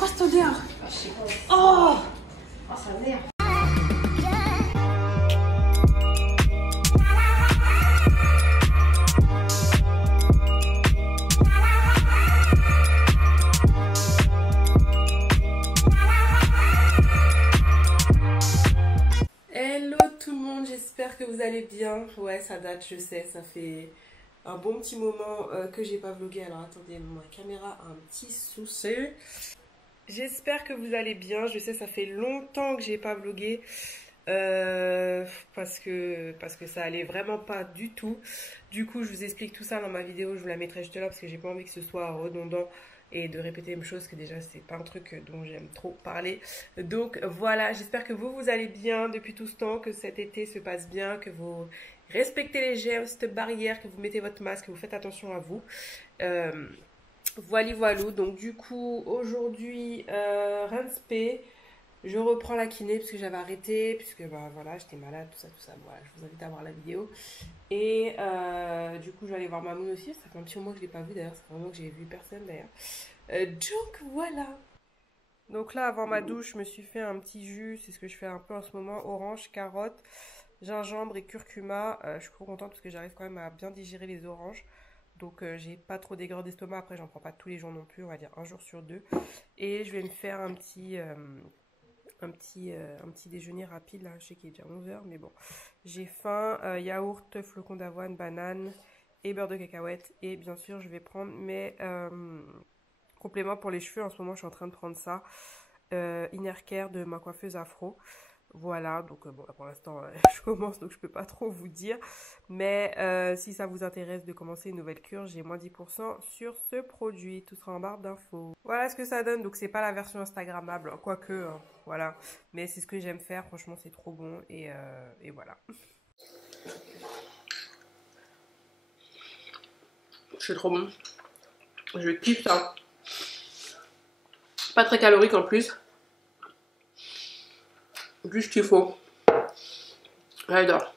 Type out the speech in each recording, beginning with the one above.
quoi cette odeur? Oh, ça m'énerve. Hello tout le monde, j'espère que vous allez bien. Ouais, ça date, je sais, ça fait un bon petit moment que j'ai pas vlogué. Alors attendez, ma caméra a un petit souci. J'espère que vous allez bien. Je sais, ça fait longtemps que j'ai pas vlogué parce que ça allait vraiment pas du tout. Du coup, je vous explique tout ça dans ma vidéo. Je vous la mettrai juste là parce que j'ai pas envie que ce soit redondant et de répéter les mêmes choses, que déjà c'est pas un truc dont j'aime trop parler. Donc voilà, j'espère que vous allez bien depuis tout ce temps, que cet été se passe bien, que vous respectez les gestes barrières, que vous mettez votre masque, que vous faites attention à vous. Voilà. Donc du coup aujourd'hui Rinspe, je reprends la kiné parce que j'avais arrêté, puisque bah voilà, j'étais malade, tout ça. Voilà, je vous invite à voir la vidéo. Et du coup je vais aller voir Mamoun aussi. Ça fait un petit moment que je l'ai pas vu d'ailleurs, c'est vraiment que j'ai vu personne d'ailleurs. Donc voilà. Donc là avant ma douche je me suis fait un petit jus, c'est ce que je fais un peu en ce moment, orange, carotte, gingembre et curcuma. Je suis trop contente parce que j'arrive quand même à bien digérer les oranges. Donc j'ai pas trop d'aigreur d'estomac, après j'en prends pas tous les jours non plus, on va dire un jour sur deux. Et je vais me faire un petit déjeuner rapide, là je sais qu'il est déjà 11 h, mais bon. J'ai faim, yaourt, flocons d'avoine, banane et beurre de cacahuète. Et bien sûr je vais prendre mes compléments pour les cheveux, en ce moment je suis en train de prendre ça. Inner Care de ma coiffeuse afro. Voilà, donc bon, pour l'instant je commence donc je peux pas trop vous dire, mais si ça vous intéresse de commencer une nouvelle cure, j'ai moins 10% sur ce produit, tout sera en barre d'infos. Voilà ce que ça donne, donc c'est pas la version instagrammable, quoique, hein, voilà, mais c'est ce que j'aime faire, franchement c'est trop bon et voilà. C'est trop bon, je kiffe ça, pas très calorique en plus. Juste qu'il faut. J'adore.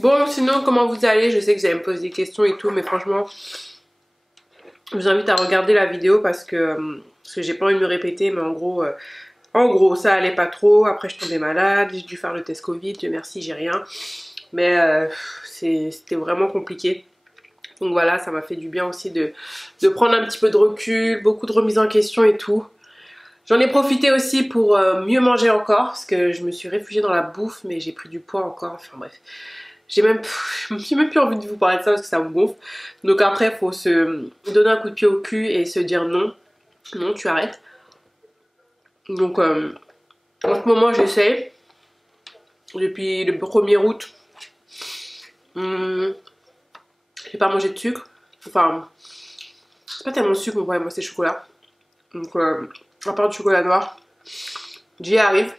Bon, sinon, comment vous allez? Je sais que vous allez me poser des questions et tout, mais franchement, je vous invite à regarder la vidéo parce que j'ai pas envie de me répéter, mais en gros, ça allait pas trop. Après, je tombais malade, j'ai dû faire le test Covid. Dieu merci, j'ai rien. Mais c'était vraiment compliqué. Donc voilà, ça m'a fait du bien aussi de prendre un petit peu de recul, beaucoup de remises en question et tout. J'en ai profité aussi pour mieux manger encore, parce que je me suis réfugiée dans la bouffe, mais j'ai pris du poids encore, enfin bref. J'ai même plus envie de vous parler de ça parce que ça me gonfle. Donc après, il faut se donner un coup de pied au cul et se dire non, non, tu arrêtes. Donc en ce moment, j'essaie. Depuis le 1er août, j'ai pas mangé de sucre. Enfin, c'est pas tellement de sucre, mais ouais, moi c'est chocolat. Donc à part du chocolat noir, j'y arrive.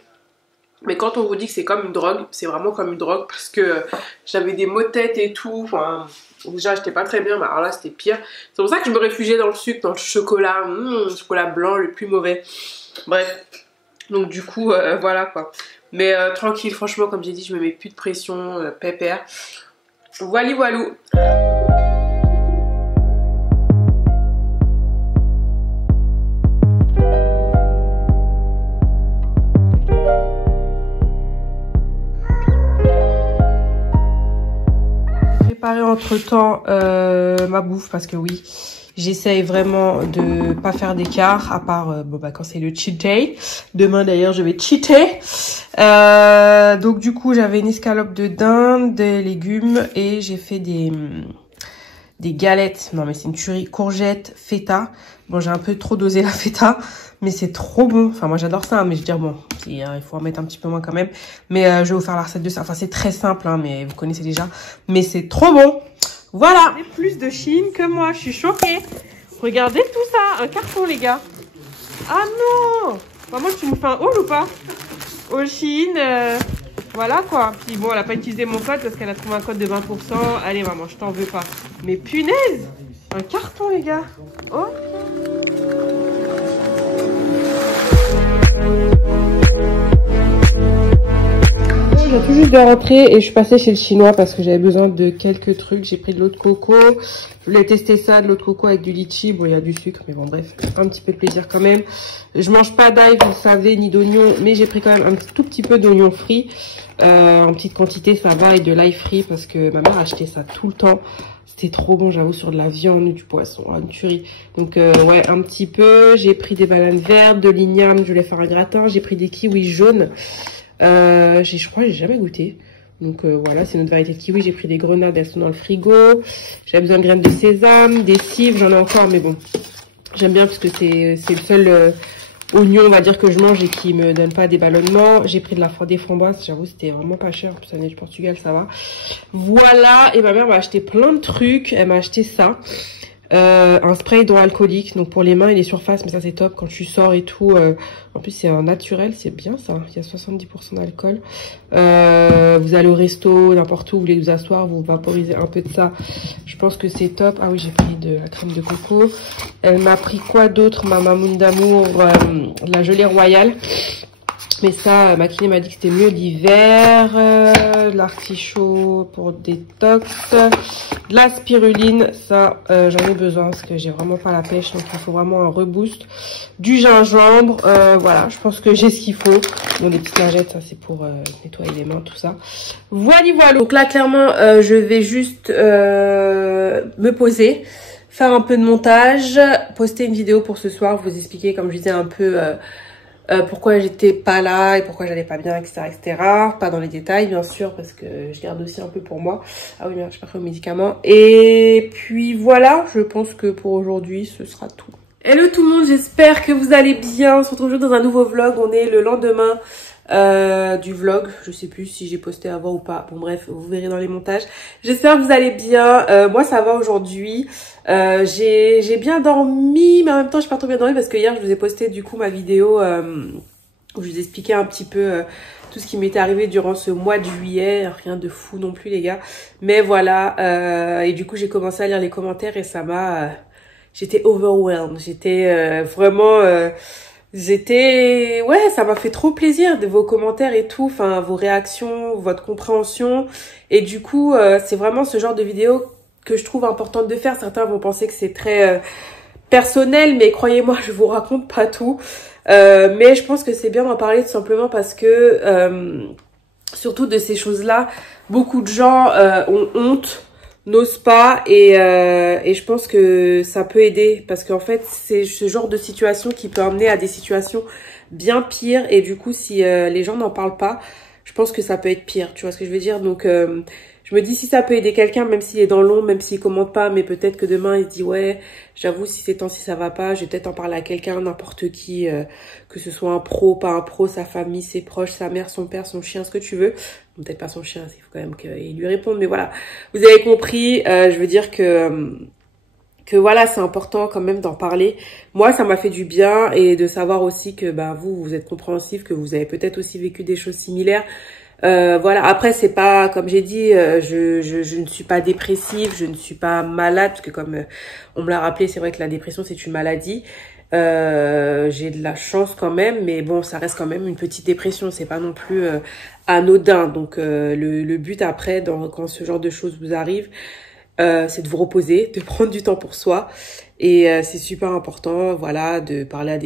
Mais quand on vous dit que c'est comme une drogue, c'est vraiment comme une drogue parce que j'avais des maux de tête et tout. Enfin, déjà j'étais pas très bien, mais alors là c'était pire. C'est pour ça que je me réfugiais dans le sucre, dans le chocolat, chocolat blanc le plus mauvais. Bref, donc du coup voilà quoi. Mais tranquille, franchement comme j'ai dit, je me mets plus de pression, pépère. Voilou. Entre temps ma bouffe parce que oui, j'essaye vraiment de pas faire d'écart à part bon bah quand c'est le cheat day. Demain d'ailleurs je vais cheater. Donc du coup j'avais une escalope de dinde, des légumes et j'ai fait des galettes. Non mais c'est une tuerie, courgettes, feta. Bon j'ai un peu trop dosé la feta, mais c'est trop bon. Enfin moi j'adore ça, hein, mais je veux dire bon, il faut en mettre un petit peu moins quand même. Mais je vais vous faire la recette de ça. Enfin c'est très simple, hein, mais vous connaissez déjà. Mais c'est trop bon. Voilà. Plus de Chine que moi, je suis choquée. Regardez tout ça, un carton les gars. Ah non. Maman, tu me fais un haul ou pas? Haul Chine, voilà quoi. Puis bon, elle a pas utilisé mon code parce qu'elle a trouvé un code de 20%. Allez maman, je t'en veux pas. Mais punaise, un carton les gars. Oh. viens tout juste de rentrer et je suis passée chez le chinois parce que j'avais besoin de quelques trucs. J'ai pris de l'eau de coco. Je voulais tester ça, de l'eau de coco avec du litchi. Bon, il y a du sucre, mais bon, bref, un petit peu de plaisir quand même. Je mange pas d'ail, vous le savez, ni d'oignons, mais j'ai pris quand même un tout petit peu d'oignons frits. En petite quantité, ça va, et de l'ail frit parce que ma mère achetait ça tout le temps. C'était trop bon, j'avoue, sur de la viande, du poisson, une tuerie. Donc, ouais, un petit peu. J'ai pris des bananes vertes, de l'igname, je voulais faire un gratin. J'ai pris des kiwis jaunes. Je crois que j'ai jamais goûté. Donc, voilà, c'est notre variété de kiwi. J'ai pris des grenades, elles sont dans le frigo. J'avais besoin de graines de sésame, des cives, j'en ai encore, mais bon. J'aime bien parce que c'est le seul oignon, on va dire, que je mange et qui me donne pas des ballonnements. J'ai pris des framboises, j'avoue, c'était vraiment pas cher. En plus, ça vient du Portugal, ça va. Voilà, et ma mère m'a acheté plein de trucs. Elle m'a acheté ça. Un spray hydroalcoolique, donc pour les mains et les surfaces, mais ça c'est top quand tu sors et tout. En plus c'est un naturel, c'est bien ça, il y a 70% d'alcool. Vous allez au resto, n'importe où, vous voulez vous asseoir, vous vaporisez un peu de ça, je pense que c'est top. Ah oui, j'ai pris de la crème de coco. Elle m'a pris quoi d'autre, ma mamoune d'amour, de la gelée royale. Mais ça, ma kiné m'a dit que c'était mieux l'hiver. L'artichaut pour détox. De la spiruline, ça j'en ai besoin parce que j'ai vraiment pas la pêche, donc il faut vraiment un reboost. Du gingembre, voilà, je pense que j'ai ce qu'il faut. Bon, des petites lingettes, ça c'est pour nettoyer les mains, tout ça. Voilà, voilà. Donc là, clairement, je vais juste me poser, faire un peu de montage, poster une vidéo pour ce soir, vous expliquer, comme je disais, un peu pourquoi j'étais pas là et pourquoi j'allais pas bien, etc., etc. Pas dans les détails, bien sûr, parce que je garde aussi un peu pour moi. Ah oui, merde, j'ai pas pris aux médicaments. Et puis voilà, je pense que pour aujourd'hui, ce sera tout. Hello tout le monde, j'espère que vous allez bien. On se retrouve aujourd'hui dans un nouveau vlog. On est le lendemain du vlog. Je sais plus si j'ai posté avant ou pas. Bon bref, vous verrez dans les montages. J'espère que vous allez bien. Moi ça va aujourd'hui. J'ai bien dormi, mais en même temps j'ai pas trop bien dormi parce que hier je vous ai posté du coup ma vidéo où je vous expliquais un petit peu tout ce qui m'était arrivé durant ce mois de juillet. Rien de fou non plus les gars. Mais voilà, et du coup j'ai commencé à lire les commentaires et ça m'a... j'étais overwhelmed. J'étais vraiment... ouais, ça m'a fait trop plaisir de vos commentaires et tout, enfin vos réactions, votre compréhension. Et du coup, c'est vraiment ce genre de vidéo que je trouve importante de faire. Certains vont penser que c'est très personnel, mais croyez-moi, je vous raconte pas tout. Mais je pense que c'est bien d'en parler tout simplement parce que, surtout de ces choses-là, beaucoup de gens ont honte, n'osent pas, et je pense que ça peut aider parce qu'en fait c'est ce genre de situation qui peut amener à des situations bien pires, et du coup si les gens n'en parlent pas, je pense que ça peut être pire, tu vois ce que je veux dire. Donc je me dis, si ça peut aider quelqu'un, même s'il est dans l'ombre, même s'il commente pas, mais peut-être que demain il se dit ouais, j'avoue, si ces temps-ci ça va pas, je vais peut-être en parler à quelqu'un, n'importe qui, que ce soit un pro, pas un pro, sa famille, ses proches, sa mère, son père, son chien, ce que tu veux. Peut-être pas son chien, il faut quand même qu'il lui réponde, mais voilà, vous avez compris. Je veux dire que voilà, c'est important quand même d'en parler. Moi, ça m'a fait du bien, et de savoir aussi que bah vous êtes compréhensif, que vous avez peut-être aussi vécu des choses similaires. Voilà, après c'est pas, comme j'ai dit, je ne suis pas dépressive, je ne suis pas malade, parce que comme on me l'a rappelé, c'est vrai que la dépression c'est une maladie. J'ai de la chance quand même, mais bon, ça reste quand même une petite dépression, c'est pas non plus anodin. Donc le but après, quand ce genre de choses vous arrive, c'est de vous reposer, de prendre du temps pour soi, et c'est super important, voilà, de parler à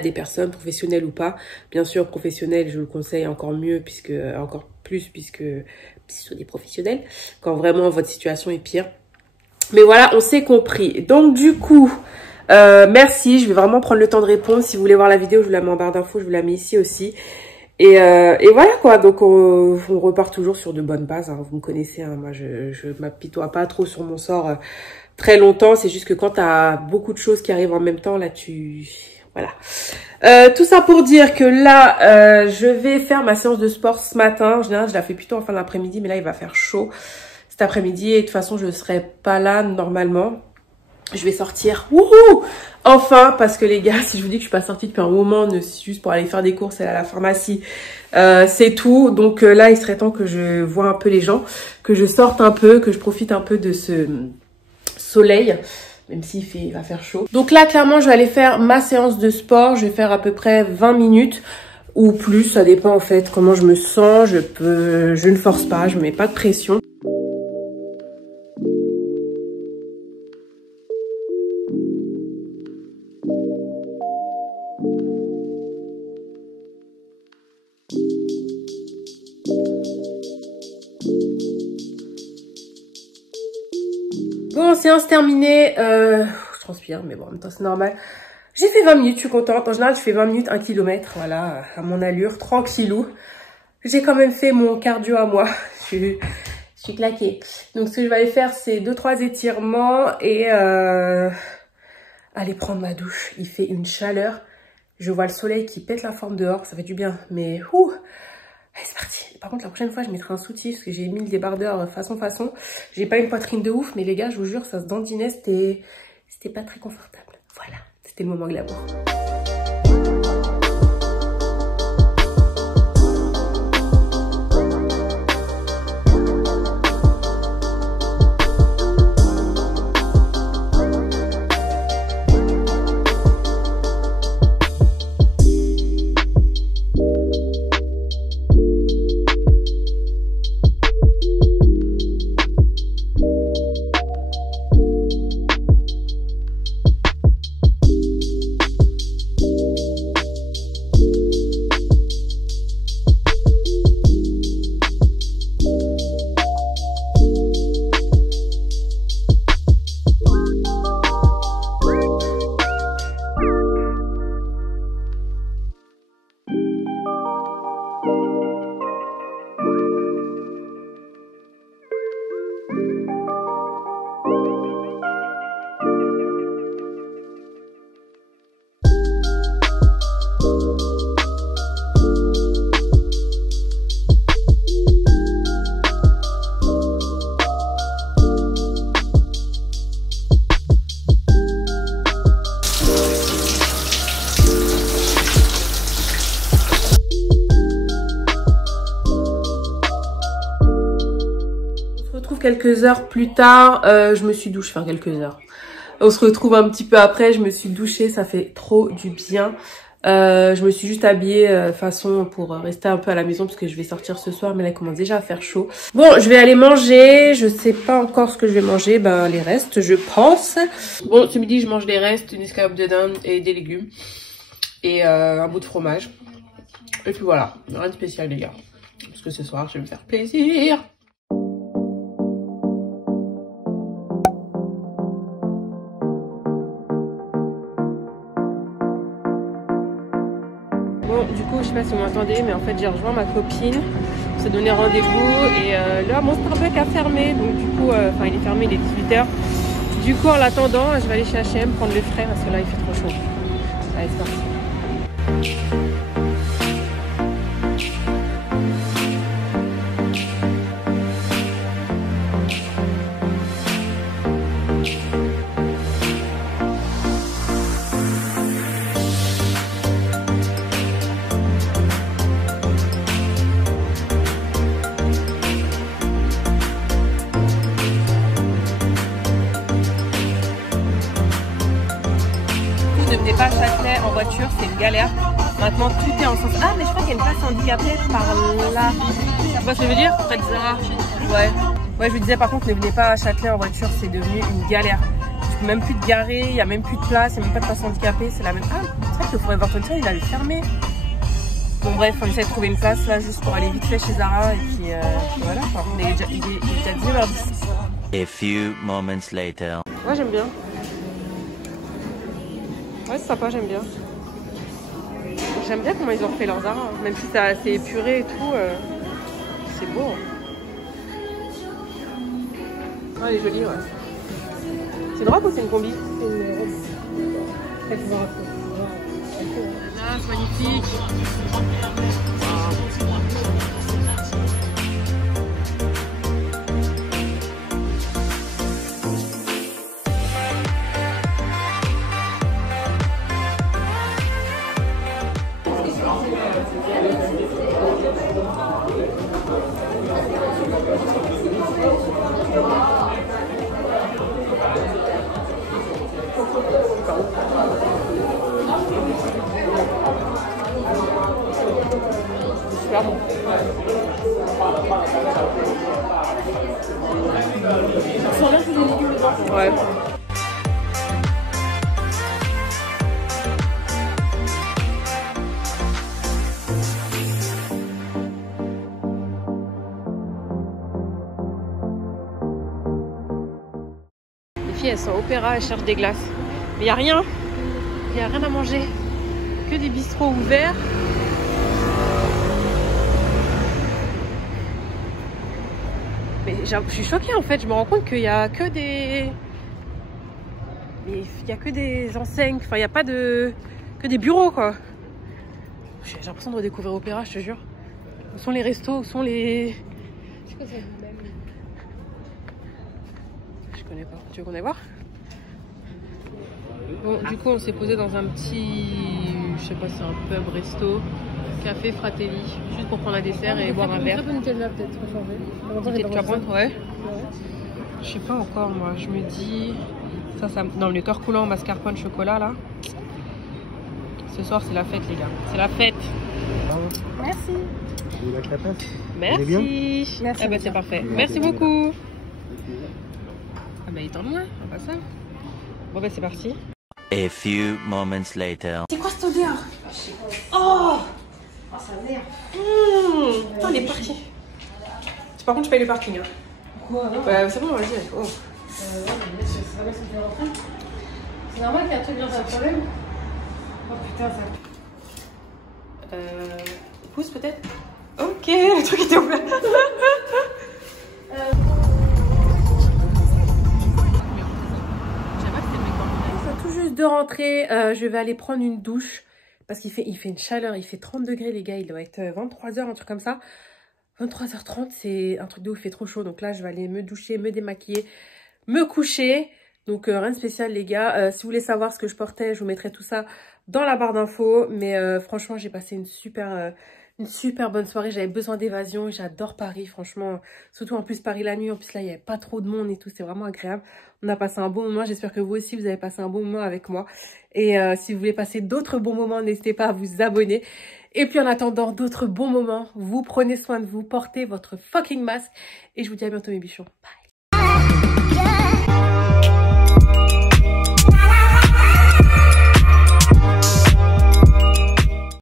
des personnes, professionnelles ou pas. Bien sûr, professionnelles, je vous le conseille encore mieux, puisque ce sont des professionnels, quand vraiment votre situation est pire. Mais voilà, on s'est compris. Donc du coup, merci, je vais vraiment prendre le temps de répondre. Si vous voulez voir la vidéo, je vous la mets en barre d'infos, je vous la mets ici aussi. Et voilà quoi, donc on repart toujours sur de bonnes bases, hein. Vous me connaissez, hein, moi je m'apitoie pas trop sur mon sort très longtemps. C'est juste que quand t'as beaucoup de choses qui arrivent en même temps, là voilà. Tout ça pour dire que là, je vais faire ma séance de sport ce matin. En général, je la fais plutôt en fin d'après-midi, mais là, il va faire chaud cet après-midi. Et de toute façon, je ne serai pas là normalement. Je vais sortir. Wouhou! Enfin, parce que les gars, si je vous dis que je suis pas sortie depuis un moment, c'est juste pour aller faire des courses, aller à la pharmacie, c'est tout. Donc là, il serait temps que je voie un peu les gens, que je sorte un peu, que je profite un peu de ce soleil. Même s'il va faire chaud. Donc là, clairement, je vais aller faire ma séance de sport. Je vais faire à peu près 20 minutes. ou plus, ça dépend en fait comment je me sens. Je ne force pas, je ne mets pas de pression. Bon, séance terminée. Je transpire, mais bon, en même temps, c'est normal. J'ai fait 20 minutes, je suis contente. En général, je fais 20 minutes, 1 km, voilà, à mon allure, tranquillou. J'ai quand même fait mon cardio à moi. Je suis claquée. Donc, ce que je vais aller faire, c'est 2-3 étirements et aller prendre ma douche. Il fait une chaleur. Je vois le soleil qui pète la forme dehors, ça fait du bien. Mais, allez, c'est parti. Par contre, la prochaine fois, je mettrai un soutif parce que j'ai mis le débardeur façon. J'ai pas une poitrine de ouf, mais les gars, je vous jure, ça se dandinait, c'était pas très confortable. Voilà, c'était le moment glamour. Quelques heures plus tard, je me suis douchée, enfin quelques heures. On se retrouve un petit peu après, je me suis douchée, ça fait trop du bien. Je me suis juste habillée façon pour rester un peu à la maison parce que je vais sortir ce soir, mais là il commence déjà à faire chaud. Bon, je vais aller manger, je sais pas encore ce que je vais manger, ben les restes je pense. Bon, ce midi je mange des restes, une escalope de dinde et des légumes et un bout de fromage. Et puis voilà, rien de spécial les gars, parce que ce soir je vais me faire plaisir. Bon, du coup, je sais pas si vous m'entendez, mais en fait, j'ai rejoint ma copine. On s'est donné rendez-vous et là, mon Starbucks a fermé. Donc, du coup, il est fermé, il est 18 h. Du coup, en l'attendant, je vais aller chez H&M prendre le frais parce que là, il fait trop chaud. Allez, c'est parti. Ne venez pas à Châtelet en voiture, c'est une galère. Maintenant tout est en sens. Ah mais je crois qu'il y a une place handicapée par là. Tu vois ce que je veux dire? Près de Zara. Ouais. Ouais, je vous disais par contre ne venez pas à Châtelet en voiture, c'est devenu une galère. Tu peux même plus te garer, il n'y a même plus de place, il n'y a même pas de place handicapée, c'est la même. Ah, c'est vrai que le Forever 21 il avait fermé. Bon bref, on essaie de trouver une place là juste pour aller vite fait chez Zara et puis voilà quoi. Il est déjà 10h10. A few moments later. Ouais, j'aime bien. Ouais, c'est sympa, j'aime bien. J'aime bien comment ils ont refait leur Zara, hein. Même si c'est assez épuré et tout, c'est beau. Ouais, elle est jolie, ouais. C'est une robe ou c'est une combi? C'est une robe. Ah, c'est magnifique. plat. Ça sent bien tous les légumes dedans. Ouais. Les filles, elles sont au opéra, elles cherchent des glaces. Mais il n'y a rien. Il n'y a rien à manger. Que des bistrots ouverts. Mais je suis choquée en fait, je me rends compte qu'il n'y a que des... Mais il y a que des enseignes, enfin il n'y a pas de... que des bureaux quoi. J'ai l'impression de redécouvrir Opéra, je te jure. Où sont les restos, où sont les... C'est quoi ça, même? Je connais pas, tu veux qu'on aille voir? Bon, du coup on s'est posé dans un petit... je sais pas, c'est un pub, resto, café Fratelli, juste pour prendre un dessert et boire un verre. Une Nutella peut-être pour changer. Petite carotte, ouais. Je sais pas encore moi, je me dis... Ça non, le cœur coulant mascarpone chocolat là. Ce soir c'est la fête les gars, c'est la fête. Merci. Et la crêpette? Merci. Merci. Ah bah c'est parfait. Merci beaucoup. Ah bah il est temps de moi, on va ça. Bon bah c'est parti. A few moments later. C'est quoi cette odeur? Oh, ça a l'air. Putain, il est parti. Par contre, je paye le parking. Hein. Quoi? Bah, c'est bon, vas-y. Oh. C'est normal qu'il y ait un truc dans un problème. Oh putain, ça. Pousse peut-être. Ok, le truc était ouvert. Tout juste de rentrer, je vais aller prendre une douche parce qu'il fait une chaleur, il fait 30 degrés les gars, il doit être 23h, un truc comme ça. 23h30, c'est un truc de ouf, il fait trop chaud. Donc là, je vais aller me doucher, me démaquiller, me coucher. Donc rien de spécial les gars. Si vous voulez savoir ce que je portais, je vous mettrai tout ça dans la barre d'infos. Mais franchement, j'ai passé une super bonne soirée. J'avais besoin d'évasion. J'adore Paris, franchement. Surtout en plus Paris la nuit. En plus là, il n'y avait pas trop de monde et tout. C'est vraiment agréable. On a passé un bon moment. J'espère que vous aussi, vous avez passé un bon moment avec moi. Et si vous voulez passer d'autres bons moments, n'hésitez pas à vous abonner. Et puis en attendant d'autres bons moments, vous prenez soin de vous, portez votre fucking masque. Et je vous dis à bientôt mes bichons. Bye.